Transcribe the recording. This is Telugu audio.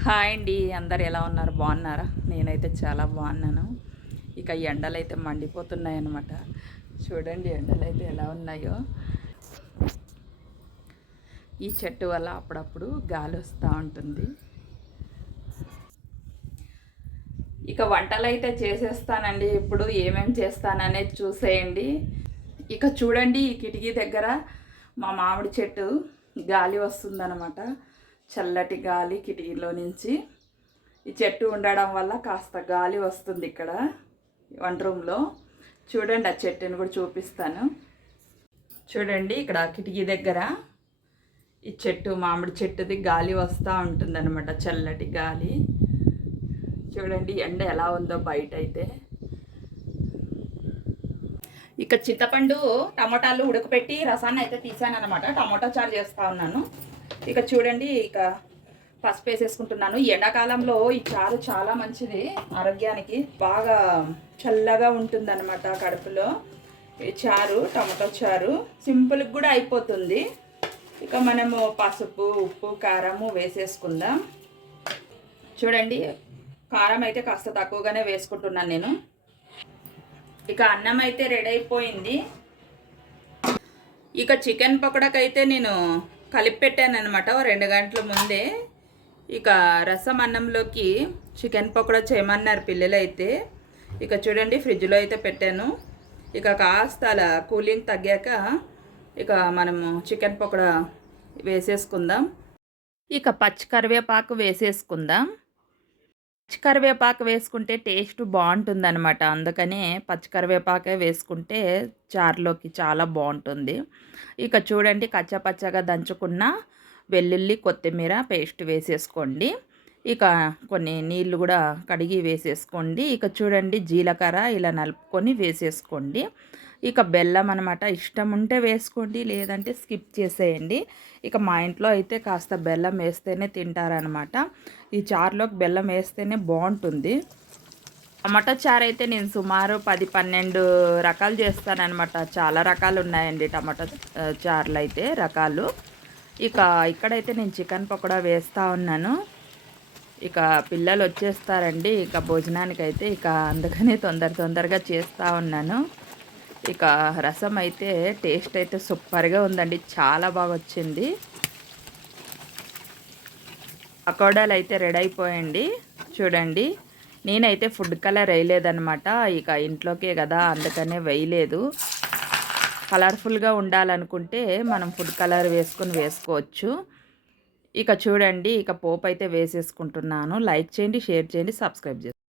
హాయ్ అండి అందరు ఎలా ఉన్నారు? బాగున్నారా? నేనైతే చాలా బాగున్నాను. ఇక ఎండలు అయితే మండిపోతున్నాయి అన్నమాట చూడండి ఎండలు అయితే ఎలా ఉన్నాయో. ఈ చెట్టు వల్ల అప్పుడప్పుడు గాలి వస్తూ ఉంటుంది. ఇక వంటలు అయితే చేసేస్తానండి. ఇప్పుడు ఏమేమి చేస్తాననేది చూసేయండి. ఇక చూడండి ఈ కిటికీ దగ్గర మా మామిడి చెట్టు గాలి వస్తుందన్నమాట. చల్లటి గాలి కిటికీలో నుంచి ఈ చెట్టు ఉండడం వల్ల కాస్త గాలి వస్తుంది ఇక్కడ వంట రూమ్లో చూడండి ఆ చెట్టుని కూడా చూపిస్తాను. చూడండి ఇక్కడ కిటికీ దగ్గర ఈ చెట్టు మామిడి చెట్టుది గాలి వస్తూ ఉంటుందన్నమాట చల్లటి గాలి. చూడండి ఎండ ఎలా ఉందో బయట అయితే ఇక చింతపండు టమోటాలు ఉడకపెట్టి రసాన్ని అయితే తీసాను అనమాట టమోటా చారు చేస్తూ ఉన్నాను. ఇక చూడండి ఇక పసుపు వేసేసుకుంటున్నాను. ఎండాకాలంలో ఈ చారు చాలా మంచిది ఆరోగ్యానికి. బాగా చల్లగా ఉంటుందన్నమాట కడుపులో. ఈ చారు టమాటో చారు సింపుల్గా కూడా అయిపోతుంది. ఇక మనము పసుపు ఉప్పు కారము వేసేసుకుందాం. చూడండి కారం అయితే కాస్త తక్కువగానే వేసుకుంటున్నాను నేను. ఇక అన్నం అయితే రెడీ అయిపోయింది. ఇక చికెన్ పకోడాకైతే నేను కలిపి పెట్టాను అనమాట రెండు గంటల ముందే ఇక రసం అన్నంలోకి చికెన్ పకోడా చేయమన్నారు పిల్లలు అయితే ఇక చూడండి ఫ్రిడ్జ్లో అయితే పెట్టాను. ఇక కాస్త అలా కూలింగ్ తగ్గాక ఇక మనము చికెన్ పకోడా వేసేసుకుందాం. ఇక పచ్చి కరివేపాకు వేసేసుకుందాం. కరివేపాకు వేసుకుంటే టేస్ట్ బాగుంటుందన్నమాట. అందుకనే పచ్చి కరివేపాకే వేసుకుంటే చారులోకి చాలా బాగుంటుంది. ఇక చూడండి కచ్చపచ్చగా దంచుకున్న వెల్లుల్లి కొత్తిమీర పేస్ట్ వేసేసుకోండి. ఇక కొన్ని నీళ్ళు కూడా కడిగి వేసేసుకోండి. ఇక చూడండి జీలకర్ర ఇలా నలుపుకొని వేసేసుకోండి. ఇక బెల్లం అనమాట ఇష్టం ఉంటే వేసుకోండి లేదంటే స్కిప్ చేసేయండి. ఇక మా ఇంట్లో అయితే కాస్త బెల్లం వేస్తేనే తింటారనమాట ఈ చారులోకి బెల్లం వేస్తేనే బాగుంటుంది. టమాటా చారు అయితే నేను సుమారు పది పన్నెండు రకాలు చేస్తానమాట చాలా రకాలు ఉన్నాయండి టమాటా చారులు అయితే రకాలు. ఇక ఇక్కడైతే నేను చికెన్ పకోడా వేస్తూ ఉన్నాను. ఇక పిల్లలు వచ్చేస్తారండి. ఇక భోజనానికి అయితే ఇక అందుకనే తొందర తొందరగా చేస్తూ ఉన్నాను. ఇక రసం అయితే టేస్ట్ అయితే సూపర్గా ఉందండి. చాలా బాగా వచ్చింది. పకోడాలు అయితే రెడీ అయిపోయండి. చూడండి. నేనైతే ఫుడ్ కలర్ వేయలేదనమాట ఇక ఇంట్లోకే కదా అందుకనే వేయలేదు. కలర్ఫుల్గా ఉండాలనుకుంటే మనం ఫుడ్ కలర్ వేసుకొని వేసుకోవచ్చు. ఇక చూడండి. ఇక పోపు అయితే వేసేసుకుంటున్నాను. లైక్ చేయండి షేర్ చేయండి సబ్స్క్రైబ్ చేయండి.